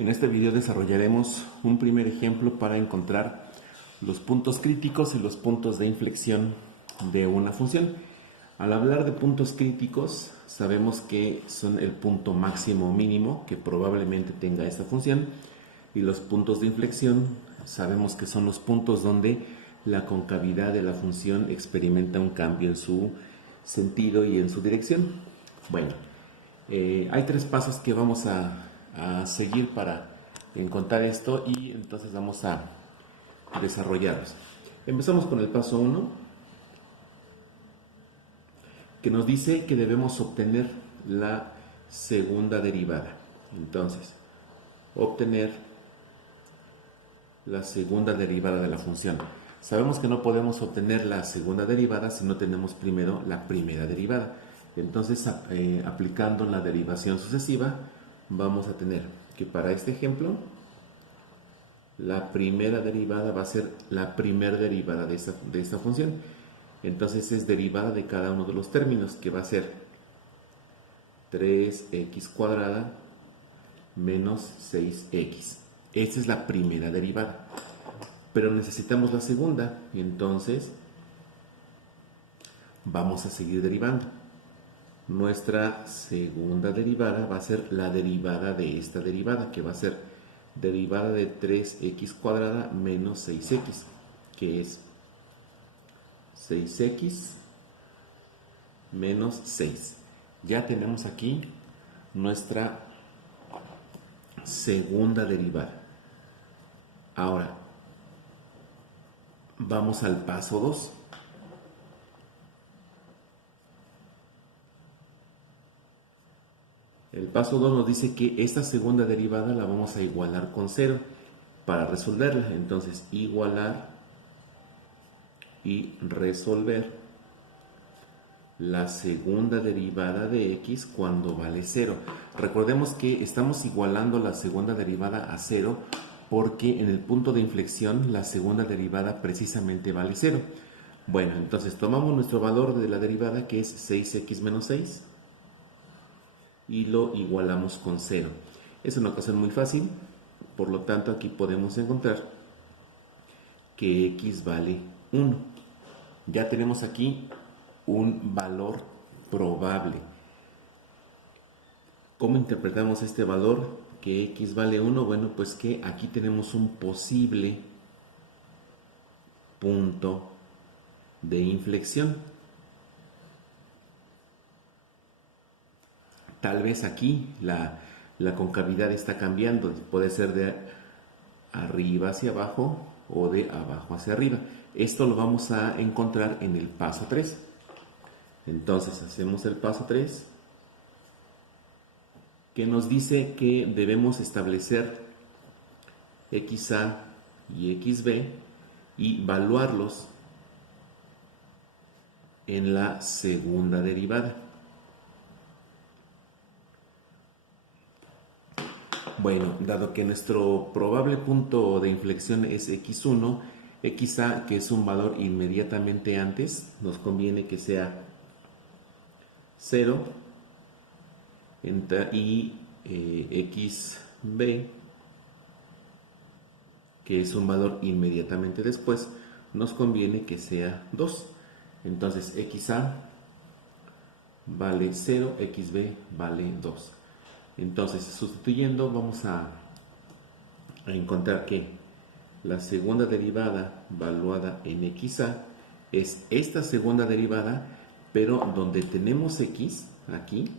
En este video desarrollaremos un primer ejemplo para encontrar los puntos críticos y los puntos de inflexión de una función. Al hablar de puntos críticos, sabemos que son el punto máximo o mínimo que probablemente tenga esta función, y los puntos de inflexión sabemos que son los puntos donde la concavidad de la función experimenta un cambio en su sentido y en su dirección. Bueno, hay tres pasos que vamos a seguir para encontrar esto, y entonces vamos a desarrollarlos. Empezamos con el paso 1, que nos dice que debemos obtener la segunda derivada. Entonces, obtener la segunda derivada de la función. Sabemos que no podemos obtener la segunda derivada si no tenemos primero la primera derivada. Entonces, aplicando la derivación sucesiva, vamos a tener que para este ejemplo, la primera derivada va a ser la primera derivada de esta función. Entonces es derivada de cada uno de los términos, que va a ser 3x cuadrada menos 6x. Esta es la primera derivada. Pero necesitamos la segunda, y entonces vamos a seguir derivando. Nuestra segunda derivada va a ser la derivada de esta derivada, que va a ser derivada de 3x cuadrada menos 6x, que es 6x menos 6. Ya tenemos aquí nuestra segunda derivada. Ahora, vamos al paso 2. El paso 2 nos dice que esta segunda derivada la vamos a igualar con 0 para resolverla. Entonces, igualar y resolver la segunda derivada de x cuando vale 0. Recordemos que estamos igualando la segunda derivada a 0 porque en el punto de inflexión la segunda derivada precisamente vale 0. Bueno, entonces tomamos nuestro valor de la derivada, que es 6x menos 6, y lo igualamos con 0. Es una ecuación muy fácil, por lo tanto aquí podemos encontrar que x vale 1. Ya tenemos aquí un valor probable. ¿Cómo interpretamos este valor, que x vale 1? Bueno, pues que aquí tenemos un posible punto de inflexión. Tal vez aquí la concavidad está cambiando, puede ser de arriba hacia abajo o de abajo hacia arriba. Esto lo vamos a encontrar en el paso 3. Entonces hacemos el paso 3, que nos dice que debemos establecer xa y xb y evaluarlos en la segunda derivada. Bueno, dado que nuestro probable punto de inflexión es x1, xa, que es un valor inmediatamente antes, nos conviene que sea 0, y xb, que es un valor inmediatamente después, nos conviene que sea 2. Entonces xa vale 0, xb vale 2. Entonces, sustituyendo, vamos a encontrar que la segunda derivada valuada en xa es esta segunda derivada, pero donde tenemos x, aquí,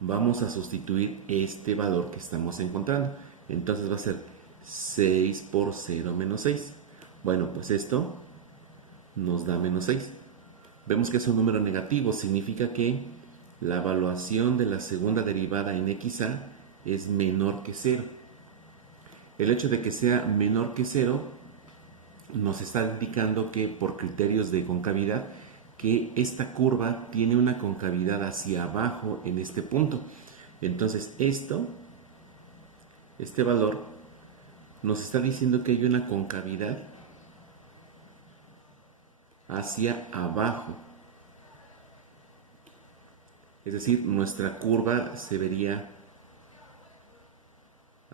vamos a sustituir este valor que estamos encontrando. Entonces va a ser 6 por 0 menos 6. Bueno, pues esto nos da menos 6. Vemos que es un número negativo, significa que la evaluación de la segunda derivada en xa es menor que 0. El hecho de que sea menor que 0 nos está indicando que, por criterios de concavidad, que esta curva tiene una concavidad hacia abajo en este punto. Entonces este valor nos está diciendo que hay una concavidad hacia abajo. Es decir, nuestra curva se vería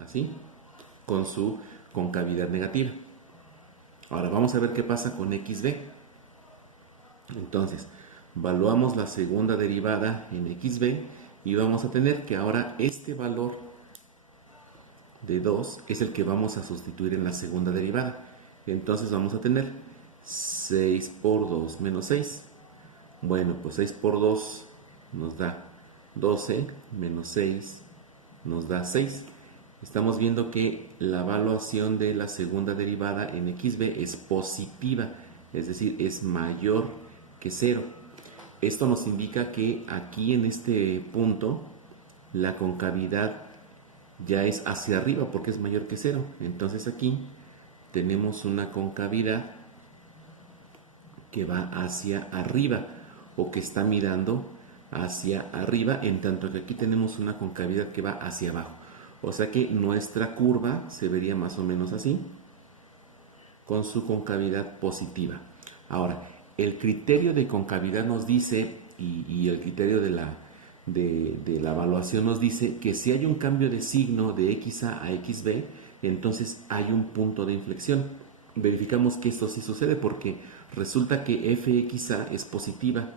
así, con su concavidad negativa. Ahora vamos a ver qué pasa con xb. Entonces, evaluamos la segunda derivada en xb y vamos a tener que ahora este valor de 2 es el que vamos a sustituir en la segunda derivada. Entonces vamos a tener 6 por 2 menos 6. Bueno, pues 6 por 2 nos da 12, menos 6 nos da 6. Estamos viendo que la evaluación de la segunda derivada en xb es positiva, es decir, es mayor que 0. Esto nos indica que aquí en este punto la concavidad ya es hacia arriba porque es mayor que 0. Entonces aquí tenemos una concavidad que va hacia arriba o que está mirando hacia arriba, en tanto que aquí tenemos una concavidad que va hacia abajo. O sea que nuestra curva se vería más o menos así, con su concavidad positiva. Ahora, el criterio de concavidad nos dice, y el criterio de la evaluación nos dice que si hay un cambio de signo de XA a XB, entonces hay un punto de inflexión. Verificamos que esto sí sucede porque resulta que FXA es positiva,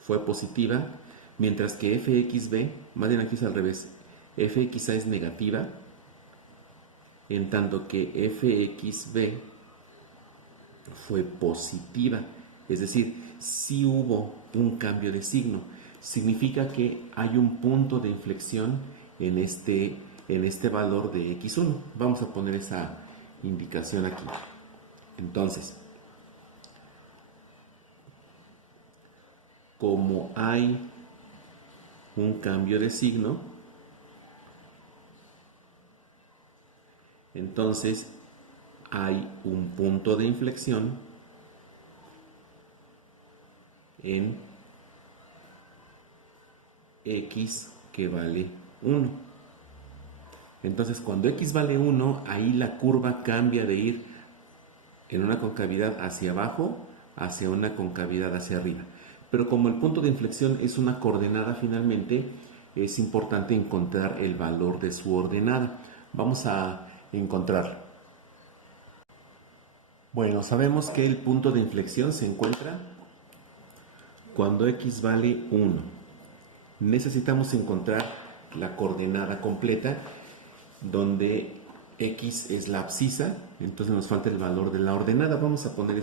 fue positiva, mientras que FXB, más bien aquí es al revés, FXA es negativa, en tanto que FXB fue positiva. Es decir, sí hubo un cambio de signo. Significa que hay un punto de inflexión en este valor de x1. Vamos a poner esa indicación aquí. Entonces, como hay un cambio de signo, entonces hay un punto de inflexión en x que vale 1. Entonces cuando x vale 1, ahí la curva cambia de ir en una concavidad hacia abajo hacia una concavidad hacia arriba. Pero como el punto de inflexión es una coordenada finalmente, es importante encontrar el valor de su ordenada. Vamos a encontrarlo. Bueno, sabemos que el punto de inflexión se encuentra cuando x vale 1. Necesitamos encontrar la coordenada completa donde x es la abscisa, entonces nos falta el valor de la ordenada. Vamos a poner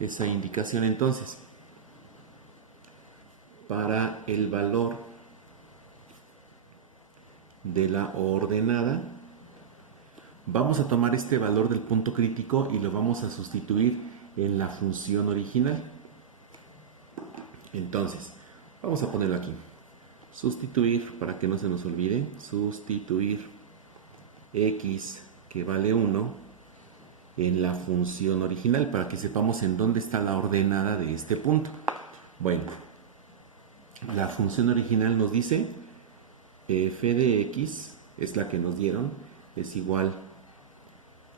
esa indicación entonces. Para el valor de la ordenada, vamos a tomar este valor del punto crítico y lo vamos a sustituir en la función original. Entonces, vamos a ponerlo aquí. Sustituir, para que no se nos olvide, sustituir x que vale 1 en la función original, para que sepamos en dónde está la ordenada de este punto. Bueno, la función original nos dice f de x, es la que nos dieron, es igual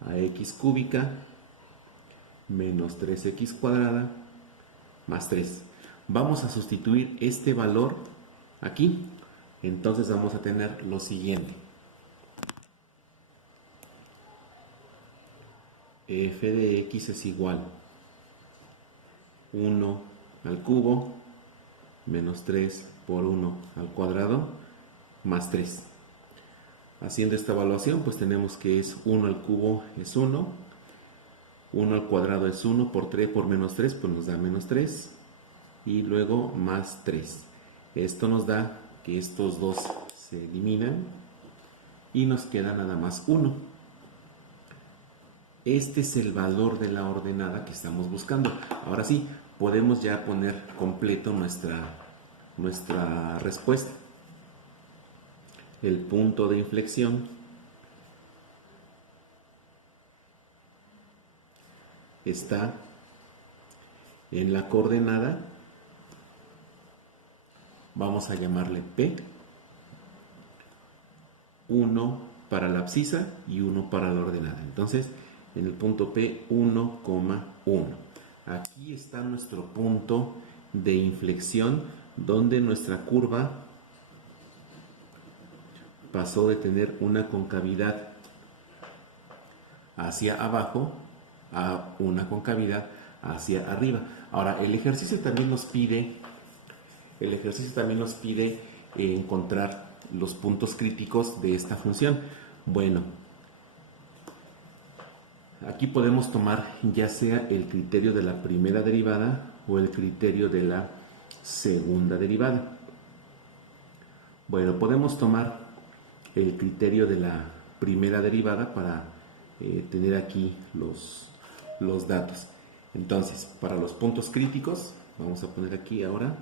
a x cúbica menos 3x cuadrada más 3. Vamos a sustituir este valor aquí, entonces vamos a tener lo siguiente. F de x es igual 1 al cubo menos 3 por 1 al cuadrado más 3. Haciendo esta evaluación, pues tenemos que es 1 al cubo es 1, 1 al cuadrado es 1 por 3 por menos 3, pues nos da menos 3 y luego más 3. Esto nos da que estos dos se eliminan y nos queda nada más 1. Este es el valor de la ordenada que estamos buscando. Ahora sí, podemos ya poner completo nuestra respuesta. El punto de inflexión está en la coordenada, vamos a llamarle P, 1 para la abscisa y 1 para la ordenada. Entonces, en el punto P, 1,1. Aquí está nuestro punto de inflexión donde nuestra curva pasó de tener una concavidad hacia abajo a una concavidad hacia arriba. Ahora, el ejercicio también nos pide encontrar los puntos críticos de esta función. Bueno, aquí podemos tomar ya sea el criterio de la primera derivada o el criterio de la segunda derivada. Bueno, podemos tomar el criterio de la primera derivada para tener aquí los datos. Entonces, para los puntos críticos, vamos a poner aquí ahora,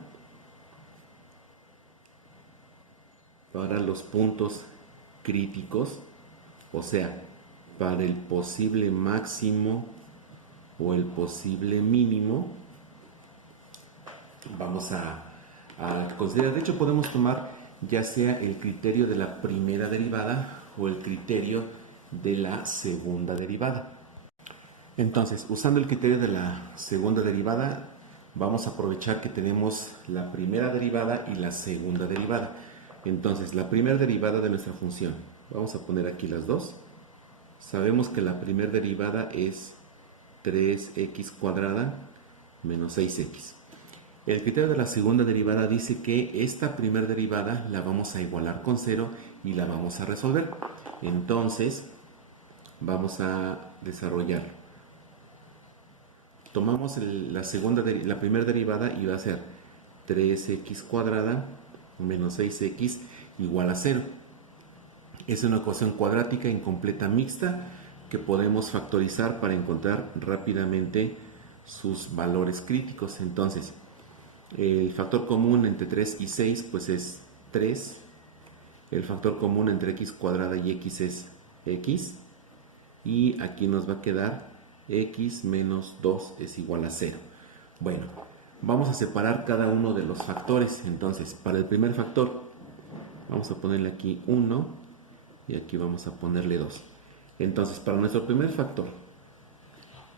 para los puntos críticos, o sea, para el posible máximo o el posible mínimo, vamos a considerar, de hecho podemos tomar ya sea el criterio de la primera derivada o el criterio de la segunda derivada. Entonces, usando el criterio de la segunda derivada, vamos a aprovechar que tenemos la primera derivada y la segunda derivada. Entonces, la primera derivada de nuestra función, vamos a poner aquí las dos. Sabemos que la primera derivada es 3x cuadrada menos 6x. El criterio de la segunda derivada dice que esta primera derivada la vamos a igualar con 0 y la vamos a resolver. Entonces, vamos a desarrollar. Tomamos la primera derivada y va a ser 3x cuadrada menos 6x igual a 0. Es una ecuación cuadrática incompleta mixta que podemos factorizar para encontrar rápidamente sus valores críticos. Entonces, el factor común entre 3 y 6 pues es 3. El factor común entre x cuadrada y x es x. Y aquí nos va a quedar x menos 2 es igual a 0. Bueno, vamos a separar cada uno de los factores. Entonces, para el primer factor, vamos a ponerle aquí 1 y aquí vamos a ponerle 2. Entonces, para nuestro primer factor,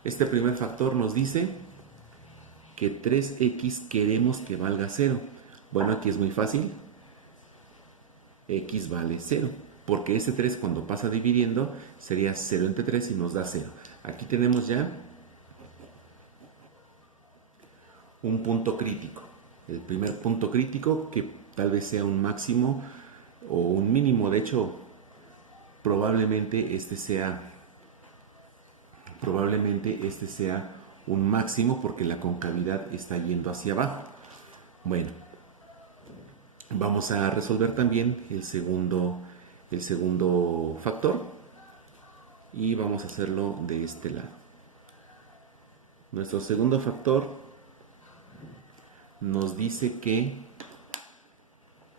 este primer factor nos dice que 3x queremos que valga 0. Bueno, aquí es muy fácil. X vale 0, porque ese 3 cuando pasa dividiendo sería 0 entre 3 y nos da 0. Aquí tenemos ya un punto crítico. El primer punto crítico, que tal vez sea un máximo o un mínimo. De hecho, probablemente este sea un máximo porque la concavidad está yendo hacia abajo. Bueno, vamos a resolver también el segundo factor y vamos a hacerlo de este lado. Nuestro segundo factor nos dice que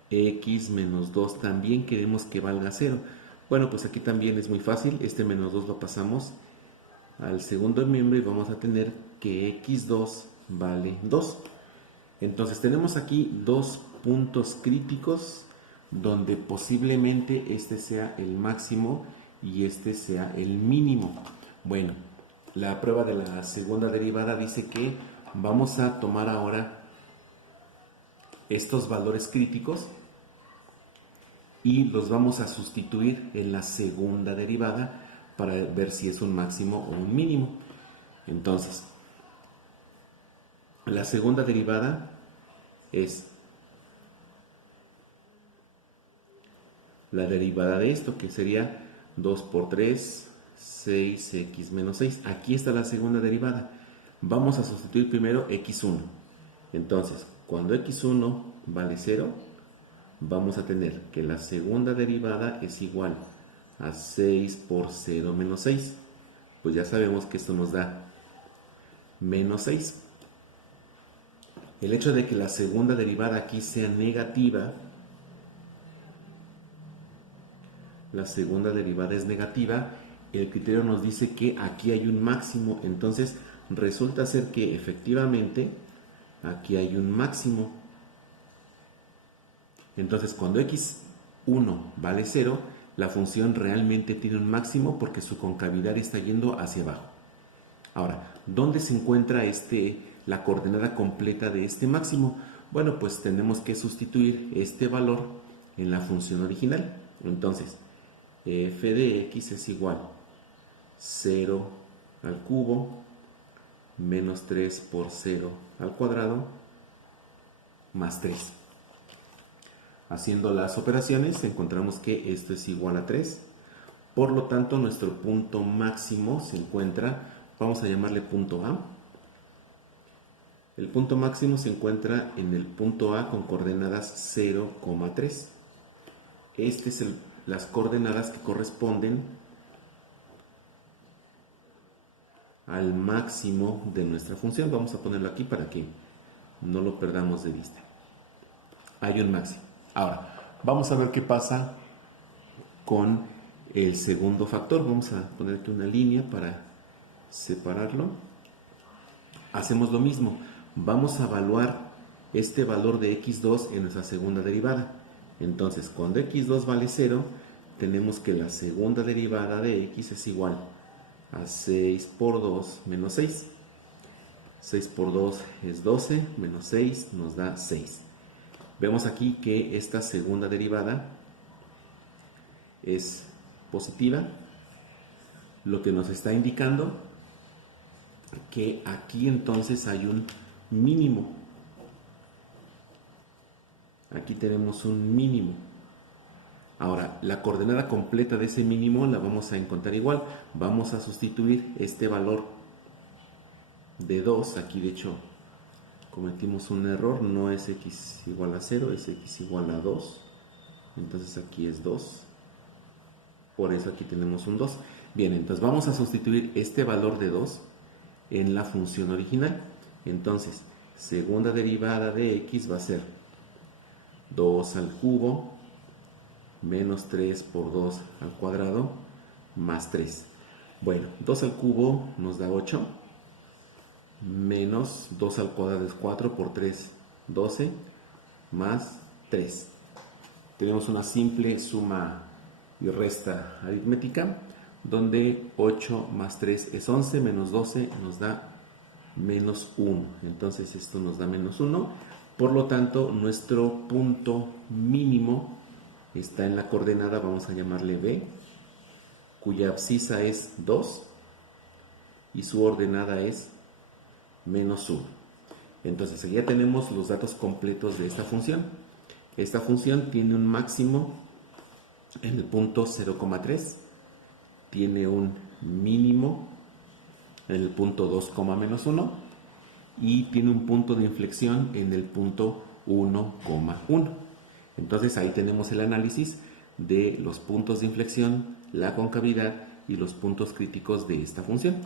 x menos 2 también queremos que valga 0. Bueno, pues aquí también es muy fácil. Este menos 2 lo pasamos al segundo miembro y vamos a tener que x2 vale 2. Entonces tenemos aquí dos puntos críticos donde posiblemente este sea el máximo y este sea el mínimo. Bueno, la prueba de la segunda derivada dice que vamos a tomar ahora estos valores críticos y los vamos a sustituir en la segunda derivada para ver si es un máximo o un mínimo. Entonces, la segunda derivada es la derivada de esto, que sería 2 por 3, 6x menos 6. Aquí está la segunda derivada. Vamos a sustituir primero x1. Entonces, cuando x1 vale 0, vamos a tener que la segunda derivada es igual a 6 por 0 menos 6. Pues ya sabemos que esto nos da menos 6. El hecho de que la segunda derivada aquí sea negativa, la segunda derivada es negativa, el criterio nos dice que aquí hay un máximo. Entonces resulta ser que efectivamente aquí hay un máximo. Entonces cuando x1 vale 0, la función realmente tiene un máximo porque su concavidad está yendo hacia abajo. Ahora, ¿dónde se encuentra la coordenada completa de este máximo? Bueno, pues tenemos que sustituir este valor en la función original. Entonces, f de x es igual 0 al cubo menos 3 por 0 al cuadrado más 3. Haciendo las operaciones encontramos que esto es igual a 3. Por lo tanto, nuestro punto máximo se encuentra, vamos a llamarle punto A. El punto máximo se encuentra en el punto A con coordenadas 0,3. Estas son las coordenadas que corresponden al máximo de nuestra función. Vamos a ponerlo aquí para que no lo perdamos de vista. Hay un máximo. Ahora, vamos a ver qué pasa con el segundo factor. Vamos a poner aquí una línea para separarlo. Hacemos lo mismo. Vamos a evaluar este valor de x2 en nuestra segunda derivada. Entonces, cuando x2 vale 0, tenemos que la segunda derivada de x es igual a 6 por 2 menos 6. 6 por 2 es 12, menos 6 nos da 6. Vemos aquí que esta segunda derivada es positiva, lo que nos está indicando que aquí entonces hay un mínimo. Aquí tenemos un mínimo. Ahora, la coordenada completa de ese mínimo la vamos a encontrar igual. Vamos a sustituir este valor de 2. Aquí de hecho cometimos un error. No es x igual a 0, es x igual a 2. Entonces aquí es 2. Por eso aquí tenemos un 2. Bien, entonces vamos a sustituir este valor de 2 en la función original. Entonces, segunda derivada de x va a ser 2 al cubo menos 3 por 2 al cuadrado más 3. Bueno, 2 al cubo nos da 8, menos 2 al cuadrado es 4 por 3, 12, más 3. Tenemos una simple suma y resta aritmética, donde 8 más 3 es 11, menos 12 nos da menos 1. Entonces esto nos da menos 1. Por lo tanto, nuestro punto mínimo está en la coordenada, vamos a llamarle B, cuya abscisa es 2 y su ordenada es menos 1. Entonces, ya tenemos los datos completos de esta función. Esta función tiene un máximo en el punto 0,3, tiene un mínimo en el punto 2, menos 1 y tiene un punto de inflexión en el punto 1,1. Entonces ahí tenemos el análisis de los puntos de inflexión, la concavidad y los puntos críticos de esta función.